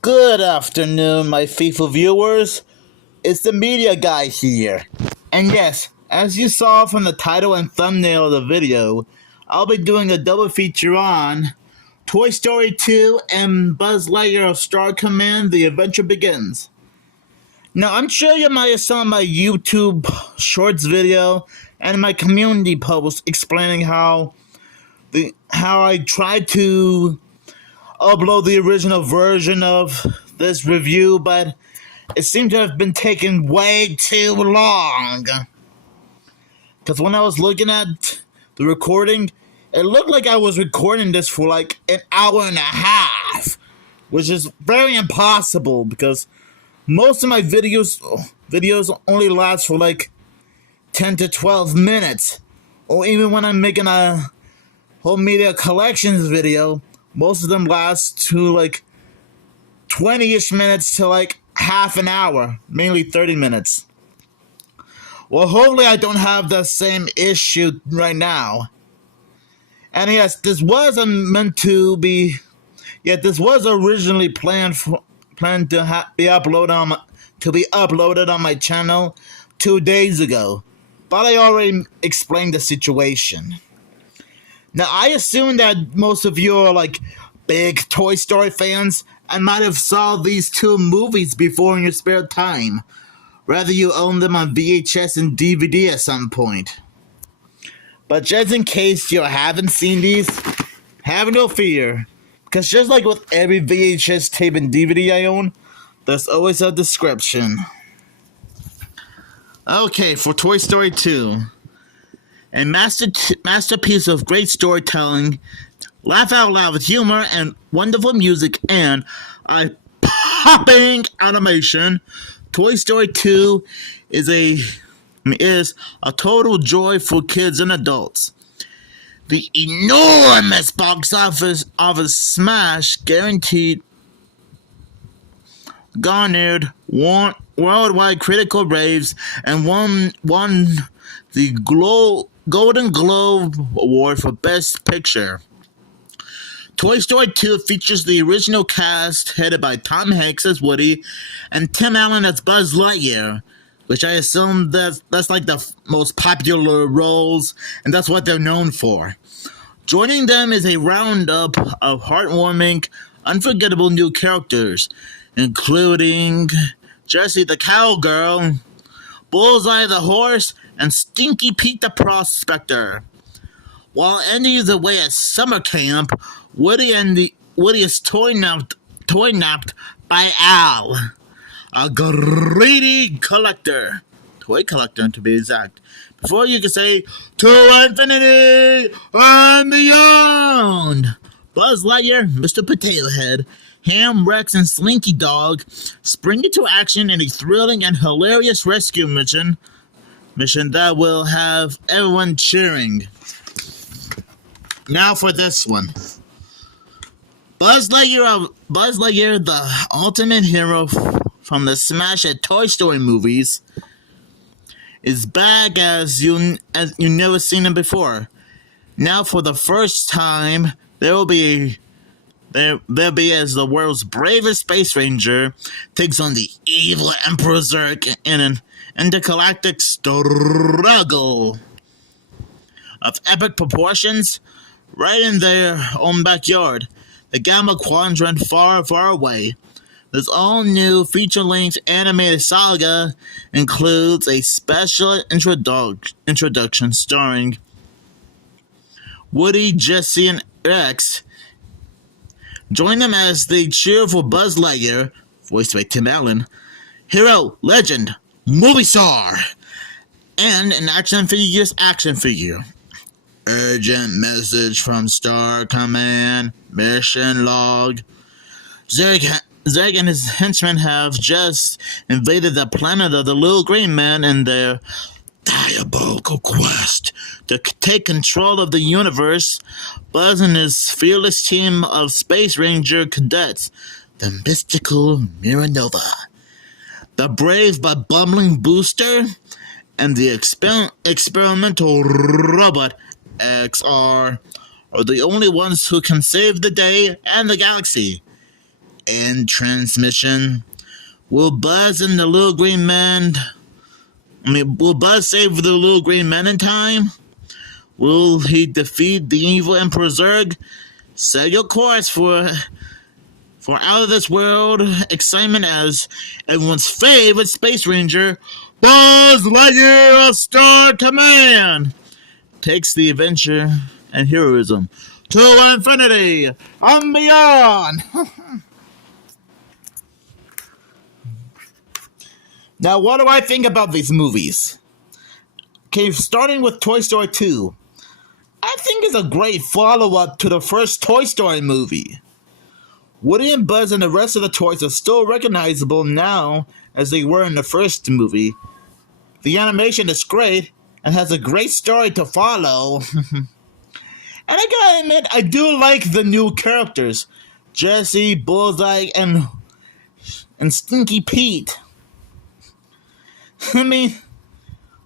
Good afternoon, my faithful viewers. It's the media guy here. And yes, as you saw from the title and thumbnail of the video, I'll be doing a double feature on Toy Story 2 and Buzz Lightyear of Star Command: The Adventure Begins. Now, I'm sure you might have saw my YouTube Shorts video and my community post explaining how I tried to upload the original version of this review, but it seemed to have been taking way too long. Because when I was looking at the recording, it looked like I was recording this for like an hour and a half, which is very impossible because most of my videos only last for like 10 to 12 minutes. Or even when I'm making a whole media collections video, most of them last to like 20-ish minutes to like half an hour, mainly 30 minutes. Well, hopefully I don't have the same issue right now. And yes, this was originally planned to be uploaded on my channel 2 days ago, but I already explained the situation. Now, I assume that most of you are like big Toy Story fans and might have saw these two movies before in your spare time. Rather you own them on VHS and DVD at some point. But just in case you haven't seen these, have no fear. Because just like with every VHS tape and DVD I own, there's always a description. Okay, for Toy Story 2. A masterpiece of great storytelling, laugh out loud with humor and wonderful music, and eye-popping animation, Toy Story 2 is a total joy for kids and adults. The enormous box office smash garnered worldwide critical raves and won the Golden Globe Award for Best Picture. Toy Story 2 features the original cast headed by Tom Hanks as Woody and Tim Allen as Buzz Lightyear, which I assume that's like the most popular roles, and that's what they're known for. Joining them is a roundup of heartwarming, unforgettable new characters, including Jessie the Cowgirl, Bullseye the Horse, and Stinky Pete the Prospector. While ending his away at summer camp, Woody is toy napped by Al, a greedy toy collector to be exact. Before you can say, to infinity and beyond! Buzz Lightyear, Mr. Potato Head, Ham, Rex, and Slinky Dog spring into action in a thrilling and hilarious rescue mission that will have everyone cheering. Now for this one. Buzz Lightyear, the ultimate hero from the smash hit Toy Story movies, is back as you never seen him before. Now for the first time, there'll be as the world's bravest space ranger takes on the evil Emperor Zurg in an intergalactic struggle of epic proportions right in their own backyard, the Gamma Quadrant far, far away. This all-new feature-length animated saga includes a special introduction starring Woody, Jessie, and Rex. Join them as they cheer for Buzz Lightyear, voiced by Tim Allen, hero, legend, movie star, and an action figure. Urgent message from Star Command. Mission log. Zurg and his henchmen have just invaded the planet of the Little Green Man in their diabolical quest to take control of the universe. Buzz and his fearless team of Space Ranger cadets, the mystical Miranova, the brave but bumbling Booster, and the experimental robot XR are the only ones who can save the day and the galaxy. end transmission. Will Buzz and the Little Green Men... will Buzz save the Little Green Men in time? Will he defeat the evil Emperor Zurg? Set your course for out of this world excitement as everyone's favorite Space Ranger, Buzz Lightyear of Star Command, takes the adventure and heroism to infinity and beyond. Now, what do I think about these movies? Okay, starting with Toy Story 2. I think it's a great follow-up to the first Toy Story movie. Woody and Buzz and the rest of the toys are still recognizable now as they were in the first movie. The animation is great and has a great story to follow. And I gotta admit, I do like the new characters. Jessie, Bullseye, and Stinky Pete. I mean,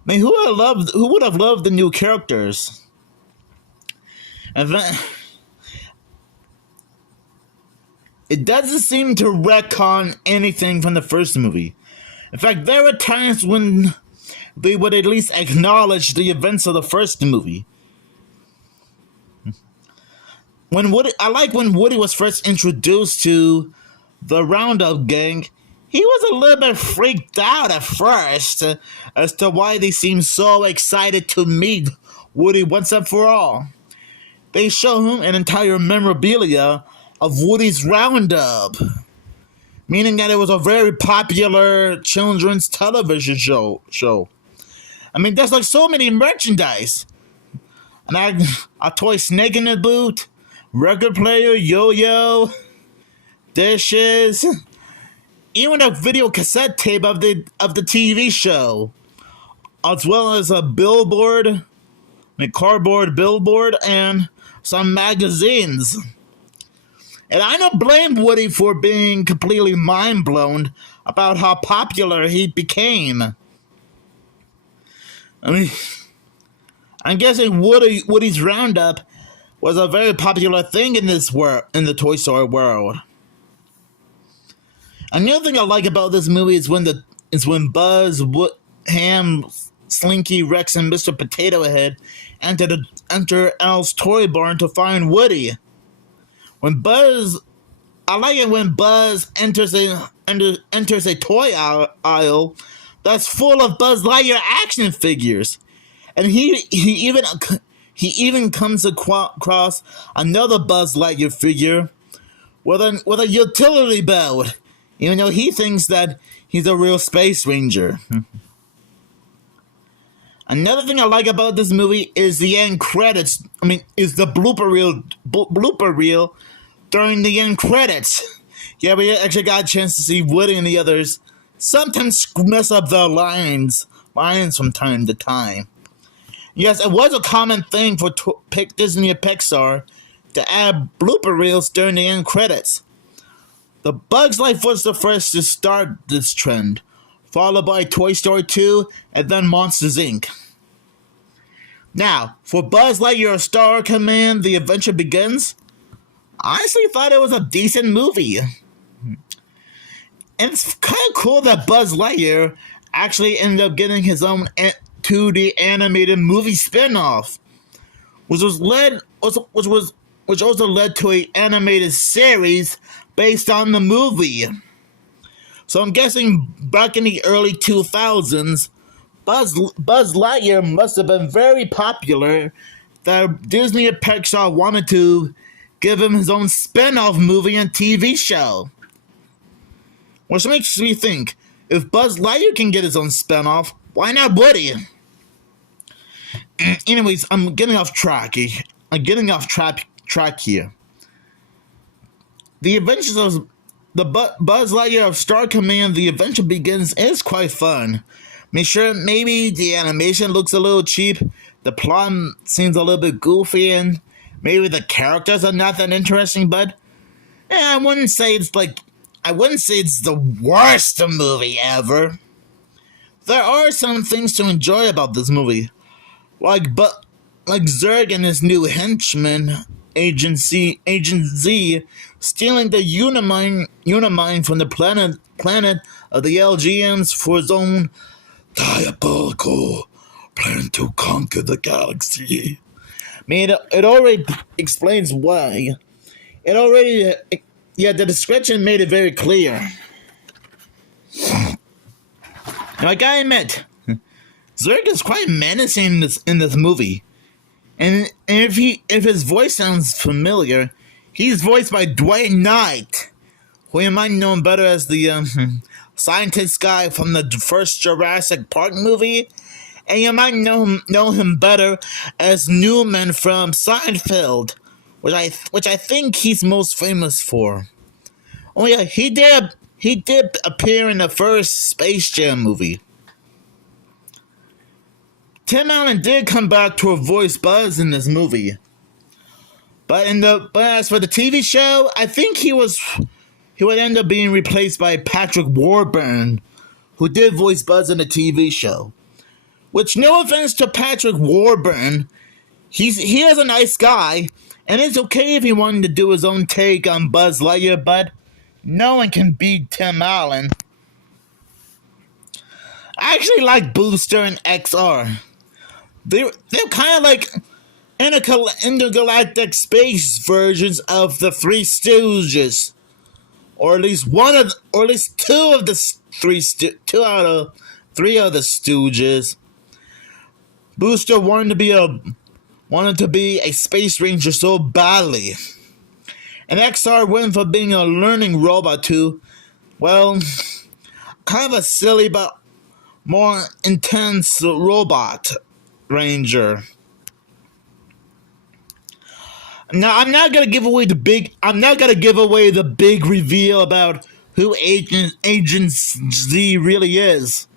who would have loved the new characters? And then, it doesn't seem to retcon anything from the first movie. In fact, there were times when they would at least acknowledge the events of the first movie. I like when Woody was first introduced to the Roundup gang. He was a little bit freaked out at first as to why they seemed so excited to meet Woody once and for all. They show him an entire memorabilia of Woody's Roundup, meaning that it was a very popular children's television show. I mean, there's like so many merchandise. And a toy snake in the boot, record player, yo-yo, dishes, even a video cassette tape of the TV show, as well as a billboard, a cardboard billboard, and some magazines. And I don't blame Woody for being completely mind-blown about how popular he became. I mean, I'm guessing Woody's Roundup was a very popular thing in the Toy Story world. Another thing I like about this movie is when Buzz, Ham, Slinky, Rex, and Mr. Potato Head enter Al's toy barn to find Woody. I like it when Buzz enters a toy aisle that's full of Buzz Lightyear action figures, and he even comes across another Buzz Lightyear figure with a utility belt, even though he thinks that he's a real Space Ranger. Another thing I like about this movie is the end credits. Is the blooper reel during the end credits. Yeah, we actually got a chance to see Woody and the others sometimes mess up their lines from time to time. Yes, it was a common thing for Disney and Pixar to add blooper reels during the end credits. The Bugs Life was the first to start this trend, followed by Toy Story 2 and then Monsters, Inc. Now, for Buzz Lightyear Star Command, The Adventure Begins, I honestly thought it was a decent movie. And it's kind of cool that Buzz Lightyear actually ended up getting his own 2D animated movie spin-off, which also led to an animated series based on the movie. So I'm guessing back in the early 2000s, Buzz Lightyear must have been very popular that Disney and Pixar wanted to give him his own spin-off movie and TV show. Which makes me think, if Buzz Lightyear can get his own spin-off, why not Woody? Anyways, I'm getting off track here. The Adventures of the Buzz Lightyear of Star Command, The Adventure Begins is quite fun. Maybe the animation looks a little cheap, the plot seems a little bit goofy, and maybe the characters are not that interesting, but I wouldn't say it's the worst movie ever. There are some things to enjoy about this movie, like Zurg and his new henchmen Agent Z, stealing the Unimind from the planet of the LGMs for his own diabolical plan to conquer the galaxy. I mean, it already explains why. It already, the description made it very clear. Now, I gotta admit, Zurg is quite menacing in this movie. And if his voice sounds familiar, he's voiced by Dwight Knight, who you might know him better as the scientist guy from the first Jurassic Park movie, and you might know him better as Newman from Seinfeld, which I think he's most famous for. Oh yeah, he did appear in the first Space Jam movie. Tim Allen did come back to voice Buzz in this movie, but as for the TV show, I think he would end up being replaced by Patrick Warburton, who did voice Buzz in the TV show. Which, no offense to Patrick Warburton, he is a nice guy, and it's okay if he wanted to do his own take on Buzz Lightyear, but no one can beat Tim Allen. I actually like Booster and XR. They're kind of like intergalactic space versions of the Three Stooges, or at least two of the two out of three of the Stooges. Booster wanted to be a space ranger so badly, and XR went for being a learning robot too. Well, kind of a silly but more intense robot ranger. Now, I'm not gonna give away the big reveal about who Agent Z really is,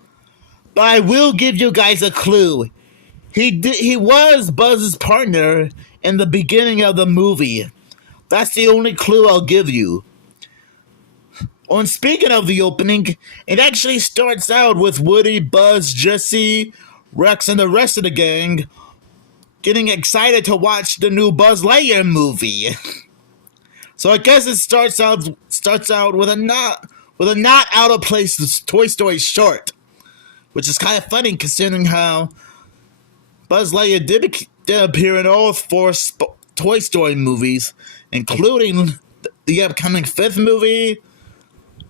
but I will give you guys a clue. He was Buzz's partner in the beginning of the movie. That's the only clue I'll give you. Oh, and speaking of the opening, it actually starts out with Woody, Buzz, Jesse, Rex, and the rest of the gang getting excited to watch the new Buzz Lightyear movie. So I guess it starts out with a not out of place Toy Story short, which is kind of funny considering how Buzz Lightyear did appear in all four Toy Story movies, including the upcoming fifth movie,